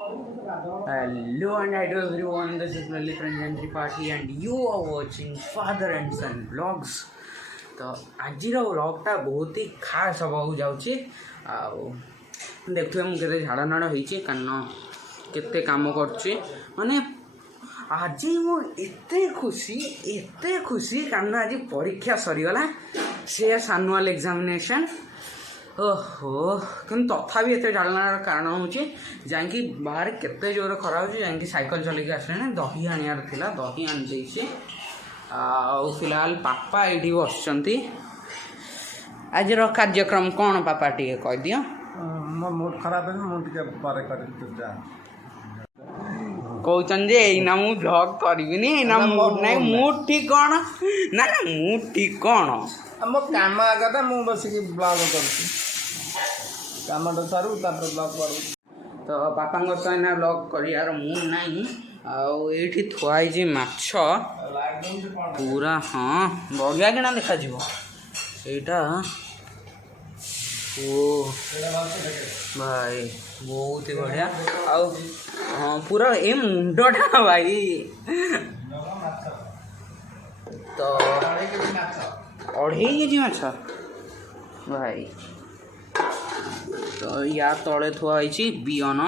Hello and hi to everyone, this is Lily Pranjantri Party and you are watching Father and Son vlogs. तो आज व्लॉगटा बहुत ही खास हवाक जाऊँगी देखिए मुझे झाड़ नाड़ होती कारण केते काम करुच्ची माने आज मुझे खुशी कारण आज परीक्षा सरीगला से आनुआल एग्जामिनेशन ओहो कि तथापि एत झाड़नार कारण हूँ जाकि बाहर केते जोर खरा हो जाकि साइकिल चलैक आसले दही आनियार थिला दही आनी देइछे फिलहाल पापा ये बस आज कार्यक्रम कौन पापा टी कह दियो मूड खराब है मुझे बारे कहन जे एना मु ब्लॉग करबिनी एना मूड नहीं मूड ठीक कौन ना मूड ठीक कौन मो काम आगता मु बसिक ब्लॉग कर काम सारू ब्लॉग कर तो पापा तो एना ब्लॉग कर मूड नहीं आठी थुआई माछ पूरा हाँ बढ़िया कि देखा ସେଇଟା ओ भाई बहुत ही बढ़िया आउ हाँ पूरा ए मुंडटा भाई तो 2.5 केजी माछ भाई तो या तले थुआई बियन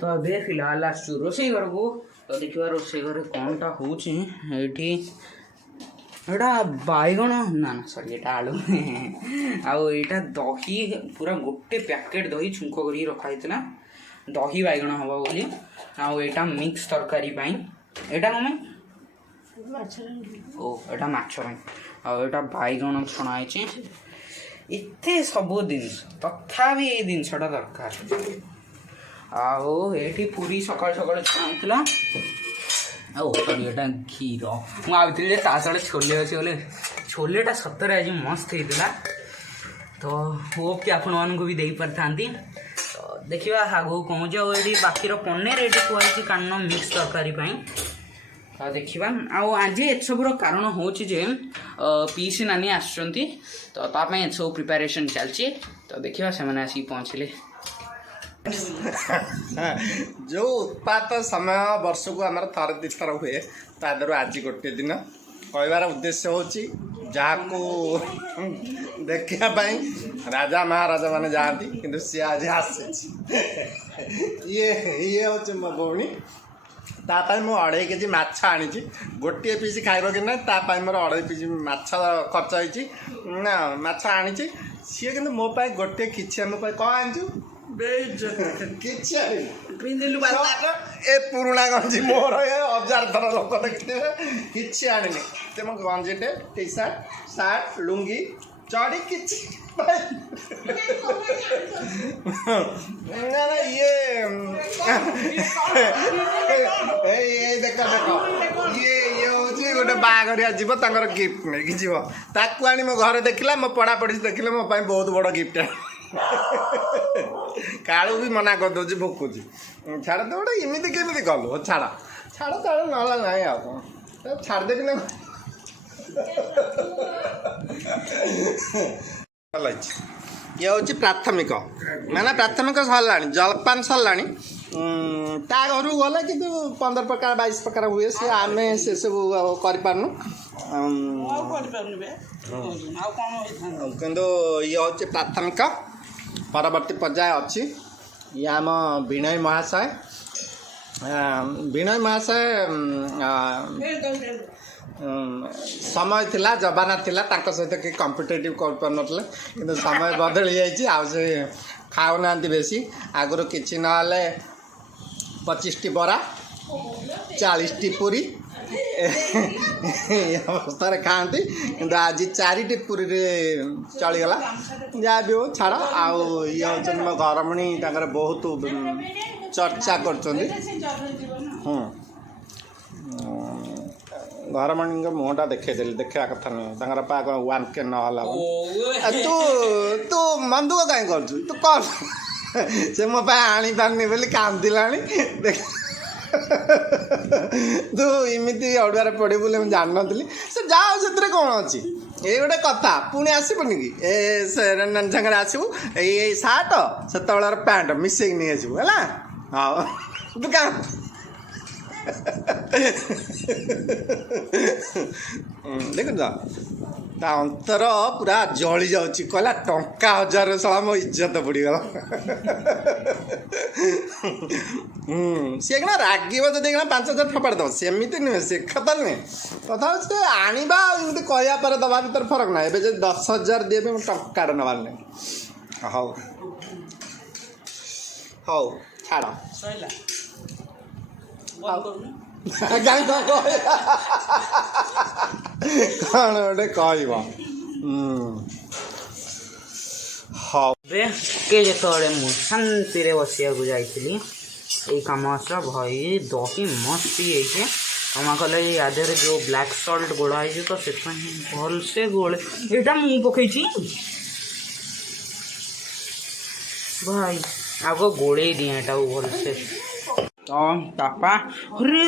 तो अबे फिलहाल आसु रोषे घर को तो देखा रोषे घर कौनटा होठी एटा बैगण ना सॉरी एटा आलू आईटा दही पूरा गोटे पैकेट दही छुंक कर रखाई दही बैगण हम बोली आईटा मिक्स तरकारी एटा कम ओ एटा माछ आईटा बैगण छणाई एते सब जिनस तथापि ये जिनसटा दरकार आठी पूरी सकाल सकाल छाऊला आटा क्षीर मुझे ताले छोले अच्छे बोले छोलेटा सतरे आज मस्त होता तो होप कि आपण मानक भी दे पारि तो देखा आगू कौन ये बाकी पनीर ये कही कारण मिक्स तरकारी तो देखा आज एसबूर कारण हूँ पीसी नानी आसुँच तो ताप सब प्रिपेरेसन चलती तो देखा से आसिक पहुँचले जो उत्पात समय वर्ष को आम थर दी थर हुए तादर आज गोटे दिन कहबार उद्देश्य हूँ जहाँ को देखापी राजा महाराजा मैंने जाती कि सी आज आसी ये हूँ मो भौणी तापाई मु 2.5 केजी माछ आनी गोटे पीस खाइब कि ना तापाई मोर 2.5 केजी माछ खर्च होती ना माछ आनी सी कि मो पाई गोटे किछि मो पाई कौन आनचु ए पुराणा गंजी मोर 1000 थर लोक देखते कि आनी तो मो गंजीटे टी सार्ट सार्ट लुंगी चढ़ी कि ना ना ये देख देख ये हूँ गोटे बाहरिया जीव तर गिफ्ट नहीं जीव ताकू आनी मो घर देखला मो पढ़ापढ़ी देखिले मो बहुत बड़ गिफ्ट कालू भी मना कर दे भोकुची छाड़ तो गोटे इमती केमी कलु छाड़ छाड़ छाड़ ना ना छाड़ दे कि ये हूँ प्राथमिक मैंने प्राथमिक सरला जलपान सरला ता घर गला कि 15 प्रकार 22 प्रकार हुए से आम से सब करपारनु किंतु ये हूँ प्राथमिक परवर्ती पर्याय अच्छी ये आम विनय महाशय समय थिला जबाना थिला तांको सहित कि कॉम्पिटिटिव कर पार नथले किंतु समय बदल जाइए आ से खाऊ ना बेसी आगुरी किछि नहले 25 टी बरा 40 टी पूरी अवस्था खाती कि आज 4 टी पूरी चलीगला जहाँ भी हो छाड़ आउ ये हूँ मो घरमणी बहुत चर्चा कर घरमणी मुहटा देखेदेली देखा कथा नहीं पाक 1K ना तू मन दुख कहीं कर तू कर से मो आनी पारनी बोली कांदिला देख तू इमती अड़ुआर पड़े बोले मुझे जान नी से जाओ से कौन अच्छी ये गोटे कथा पुणी आसबनि कि ए सागर आसबू ये सार्ट से पैंट मिसेक नहीं आसबू है। हाँ दुकान देखुन ता अंतर पूरा जली जाऊँगी कहला टंका 1000 साला मो इज्जत बुड़ीगला सी क्या रागिब तो देखना 5000 फपाड़ दब सेमती नुहे से खतर नुहे तथा से आणवा एमती कहपर दवा भर फरक ना ए 10,000 दिए टंका नबार नहीं हौ हौ छाड़ कौन गोटे कह हाँ के जो शांति बसिया जाइली ये कम भाई दही मस्त ही मामा कहले यादे जो ब्लैक सल्ट गोड़ाई तो से भल से गोले यहाँ मुझे पकई भाई आग गोड़े दिए भल से तो पापा अरे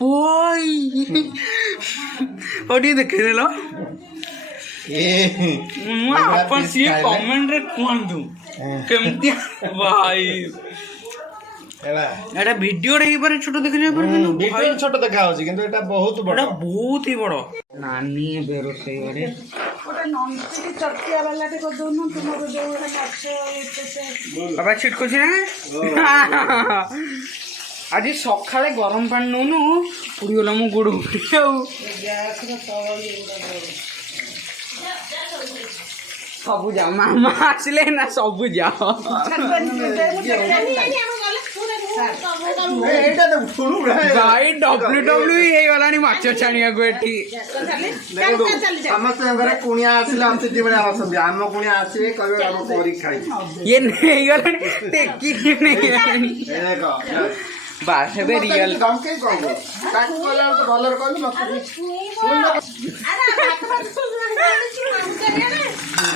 भाई और देखे देल आप सी कमेंट रे कहतु केमती भाई एटा वीडियो रे पर छोट देखले पर वीडियो छोट देखा होची किंतु एटा बहुत बड़ एटा बहुत ही बड़ नानी बेरो से अरे ओटा नॉन स्टिक चटकिया वाला के को दोनों तुमको जो है काछ से बाबा छिटको छी ना आज सकाळे गरम पानी नौनु पुड़ी गला मो गोड़ सब जाओ मामा आसले ना सब जाओ भाई WWE गलानी माछ छाणिया को एठी समस्त घरे कुणिया आसिला अतिथि बळे आसंदी आम कुणिया आसी कहबे हम कोरी खाई ये नहीं गलानी टेकी नहीं देखो बात है रियल कम के कहबो काट कोला तो डॉलर कहनी मत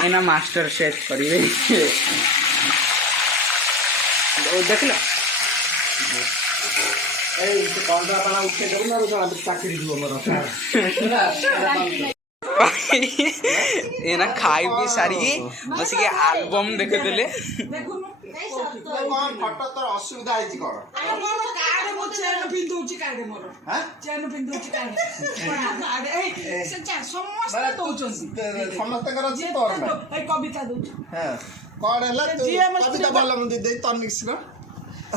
एना मास्टर शेफ करिवे देख लो ए कौनटा पाना उठे देबो ना रोजा चाकरी दिबो मोर एना खाई भी सारी बस के एल्बम देखे देले कौन फटो तो असुविधा है जी कर मोर कार्ड मो चैन पिंदुची कार्ड मोर हां चैन पिंदुची कार्ड कार्ड ए से समस्त दोचंती समस्त कर जी तोर ना ए कविता दो हां कौन हला तू कविता बोल मुंदी दे तनिक्स ना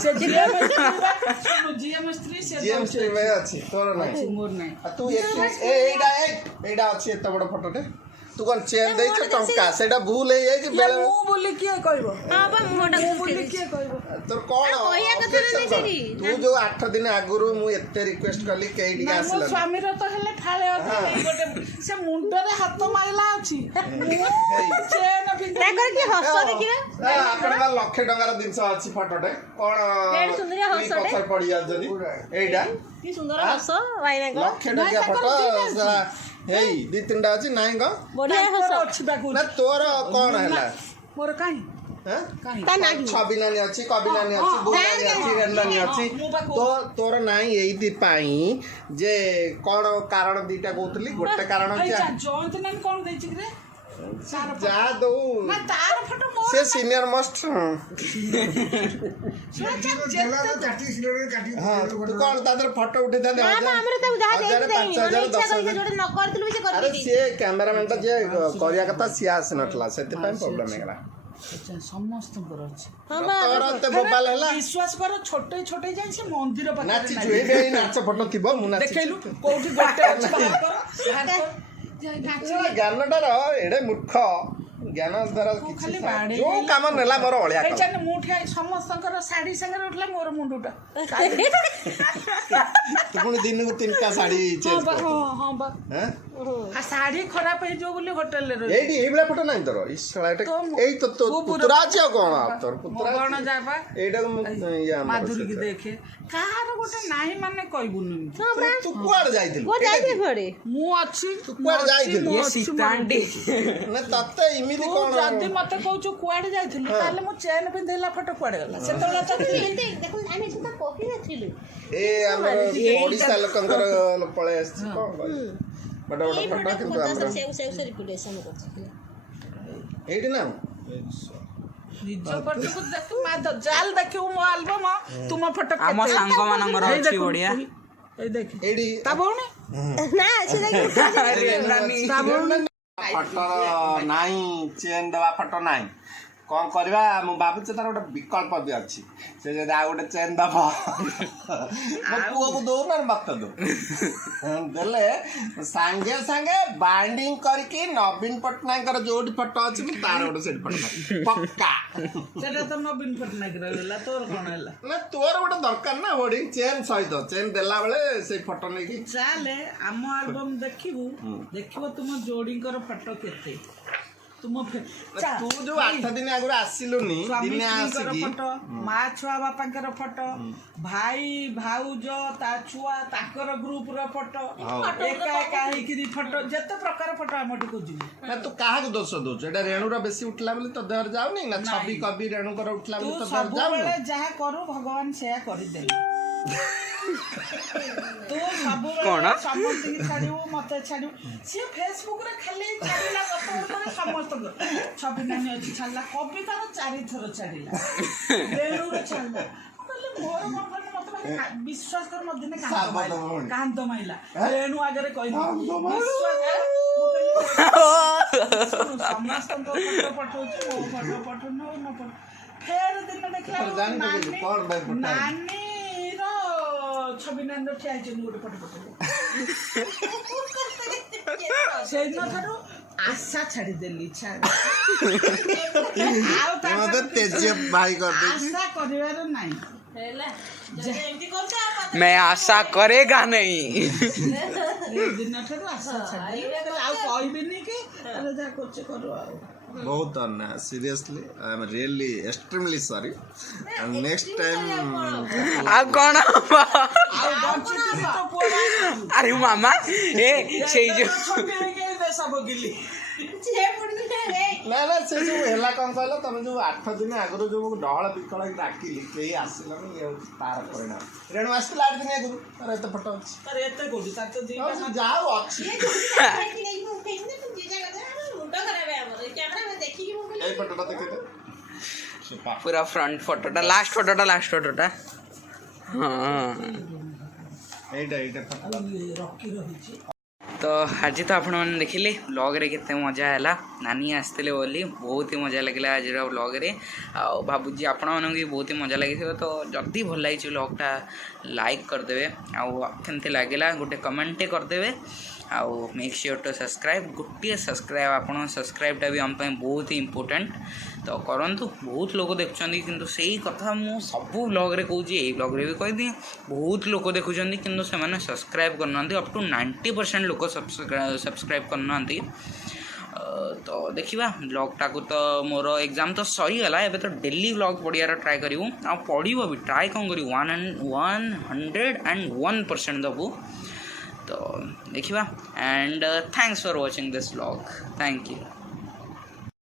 से जीएम स्त्री से जीएम स्त्री में अच्छी तोर ना मोर नहीं तू एडा अच्छी एत बड़ फोटोटे तू कौन चेन दे छ टंका सेटा भूल है कि बेले मु बोली के कहबो हां बा मोटा बोली के कहबो तोर कोन कहिया कथा नहीं सेठी तू जो 8 दिन आगुरु मु एते रिक्वेस्ट करली केडी आसला स्वामी रो तो हेले फाळे अछि गोटे से मुंडे रे हाथ माइला अछि चेन पिंदु ताकर की हस देखिबे आपण का लाख टंकार दिनस अछि फोटोटे कोन एड सुंदरिया हस पछर पड़ी जा जदी एडा की सुंदर हस भाई ना लाख टंका फोटो हेई दी तीनटा अछि नाही ग बढ़िया हस अछि बाकू ना तोर कोन हैला मोर काई हैं ता नाही छबिनानी अछि कबिनानी अछि बुनानी अछि रेंदानी अछि तो तोर नाही एई दी पाई जे कोन कारण दीटा कहतली गोटे कारण ए अछि जॉइंट नन कोन दै छी रे जा दो ना तार फोटो मोर से सीनियर मोस्ट हां तू कोन तादर फोटो उठे दे ना हमरे त जा दे दे इच्छा करके जोडे न करथिलु भी से कर अरे दी से कैमरामैन त जे करिया कथा सिया आस नटला सेते पय प्रॉब्लम हेगला समस्त कर अछि हां बा तोर ते भोपाल हला विश्वास कर छोटे छोटे जाय से मंदिर पाखरे नाची जुए बे नाच फोटो थिबो मु नाची देखैलु कोठी गोटे अछि बाहर कर नाची ज्ञानटार एडे मूर्ख ज्ञान द्वारा खाली किछि बाड़े जो काम नेला मोर अळिया ए काम चन मुठिया समस्तकर साड़ी संगे उठला मोर मुंडुटा तू पुणी दिन को तीनटा साड़ी चेंज कर हां बा हैं आ साड़ी खराब है जो बोली होटल रे एडी एबला फोटो नाही तोर इसला एटा एई तो तो पुत्रा छ कोन तोर पुत्रा कोन जाबा एटा मु या माधुरी की देखे कार गोटे नाही माने कहबुनी तू कुआड जाइथिल को जाई दे घरे मु अछि तू कुआड जाइथिल ये सीतांडी ना तत्ते इमिति कोन जदी मते कहू कुआडे जाइथिल ताले मु चेन पिंधेला फोटो कुआडे गला सेतला चक्की देखो आमे सुता कहि नथिलु ए हमर ओडिसा लोकंकर पळे आछि कोन बड़ा बड़ा फोटो किंतु हमरा से रिपुटेशन करछि एडी ना ନିଜ ଫଟୋକୁ ଦେଖୁ ମା ଚାଲ ଦେଖିବୁ ମୋ ଆଲବମ ତୁମ ଫଟୋ ଆମ ସାଙ୍ଗମାନଙ୍କର ଅଛି ବଢିଆ ଏଇ ଦେଖ ଏଇଠି ତା ଭଉଣୀ ନା ତା ଭଉଣୀ ଫଟୋ ନାହିଁ ଚେନ୍ ଦେବା ଫଟୋ ନାହିଁ କ'ଣ କରିବା ମୁଁ ଭାବୁଛି ତାର ଗୋଟେ ବିକଳ୍ପ ବି ଅଛି ସେ ଯଦି ଆଉ ଗୋଟେ ଚେନ୍ ଦେବ ମୋ ପୁଅକୁ ଦଉ ନା ମତେ ଦଉ ଦେଲେ ସାଙ୍ଗେ ସାଙ୍ଗେ ବାଇଣ୍ଡିଂ କରିକି ନବୀନ ପଟ୍ଟନାୟକଙ୍କର ଯୋଉଠି ଫଟୋ ଅଛି ମୁଁ ତାର ଗୋଟେ ସେଠି ଫଟୋ ପକ୍କା ସେଟା ତ ନବୀନ ପଟ୍ଟନାୟକ ରହିଲା ତୋର କ'ଣ ହେଲା ନା ତୋର ଗୋଟେ ଦରକାର ନା ବୋର୍ଡିଂ ଚେନ୍ ସହିତ ଚେନ୍ ଦେଲା ବେଳେ ସେଇ ଫଟୋ ନେଇକି ଚାଲେ ଆମ ଆଲବମ୍ ଦେଖିବୁ ଦେଖିବ ତୁମ ଯୋଡିଙ୍କର ଫଟୋ କେତେ ତୁମ ତୁ ଯୋଉ 8 ଦିନ ଆଗରୁ ଆସିଲୁନି ଦିନେ ଆସିକି ଫଟୋ ମା ଛୁଆ ବାପାଙ୍କର ଫଟୋ ଭାଇ ଭାଉଜ ତା ଛୁଆ ତାଙ୍କର ଗ୍ରୁପ ର ଫଟୋ ଏକା ଏକା ହେଇକିରି ଫଟୋ ଯେତେ ପ୍ରକାର ଫଟୋ ଆମଠି ଖୋଜିବୁ ନା ତୁ କାହାକୁ ଦୋଷ ଦଉଛୁ ଏଟା ରେଣୁର ବେଶୀ ଉଠିଲା ବୋଲି ତୋ ଦେହରେ ଯାଉନି ନା ଛବି କବି ରେଣୁଙ୍କର ଉଠିଲା ତୁ ବୋଲି ତୋ ଦେହରେ ଯାଉନି ସବୁବେଳେ ଯାହା କରୁ ଭଗବାନ ସେୟା କରିଦେଲେ ତୁ ସବୁବେଳେ ସମସ୍ତଙ୍କୁ ଛାଡ଼ିବୁ ମତେ ଛାଡ଼ିବୁ ସିଏ ଫେସବୁକ୍ ରେ ଖାଲି ଛାଡ଼ିଲା ଗତ ବର୍ଷରେ ସମସ୍ତଙ୍କୁ ଛବି ନାନୀ ଅଛି ଛାଡ଼ିଲା କବିତାର 4 ଥର ଛାଡ଼ିଲା ରେଣୁର ଛାଡ଼ିଲା କହିଲେ ମୋର କ'ଣ କହିଲେ ମତେ ବିଶ୍ୱାସ କର ମୋ ଦିନେ କାନ୍ଦ ମାଇଲା ରେଣୁ ଆଗରେ କହିଲି ସମସ୍ତଙ୍କ ଫଟୋ ପଠଉଛି ମୋ ଫଟୋ ପଠଉନ ମୋ ଫଟୋ ଫେର ଦିନ ଦେଖିଲା ନାନୀର ଛବି ନାନୀର ଠିଆ ହେଇଛନ୍ତି ଗୋଟେ ଫଟୋ ପଠେଇଲେ ସେଇଦିନ ଠାରୁ ଆଶା ଛାଡ଼ିଦେଲି ଆଉ ଆଶା କରିବାର ନାହିଁ मैं आशा करेगा नहीं ଦିନ ଠାରୁ ଆଶା ଛାଡ଼ିଦେଲି ଆଉ କହିବିନି କି ତାହେଲେ ଯାହା କରୁଛେ କରୁ ଆଉ बहुत seriously I am really extremely sorry and next time आ कौन अरे मामा ए से जो ना ना से जो हेला कौन कहला तमे जो 8 दिन आगरो जो डहळ बिकळ डाकिली केही आसिलानी ये तार परिणाम रेणु आसिला 8 दिन आगरो अरे एते फोटो अछि अरे एते कोडी ता तो जाओ अछि ए फोटोटा देखते पूरा फ्रंट फोटोटा लास्ट फोटोटा हाँ एटा रॉकी रहिछि तो आज तो आपण मैंने देखिले ब्लॉग रे केते मजा है नानी आसते बोली बहुत ही मजा लगे आज ब्लॉग रे भावुची आपण मानक भी बहुत ही मजा लगी तो जल्दी भल लगी ब्लॉगटा लाइक करदे आमती लगे गोटे कमेंट करदे आउ मेक श्योर टू सब्सक्राइब गोटे सब्सक्राइब आप सब्सक्राइबटा भी आम बहुत ही इम्पोर्टेंट तो करंतु बहुत लोग देखुं किंतु सही कथा मु सबू ब्लॉग रे कहूँ यही ब्लॉग रे भी कहीदी बहुत लोग देखुं किंतु से सब्सक्राइब करना अप टू 90% लोग सब्सक्राइब करना तो देखिए ब्लॉगटा को तो मोर एग्जाम तो सरीगला एवं तो डेली ब्लॉग पढ़ियार ट्राए करूँ आ पढ़ो भी ट्राए कौन करूँ 101% दबू तो देखिए and thanks for watching this blog thank you.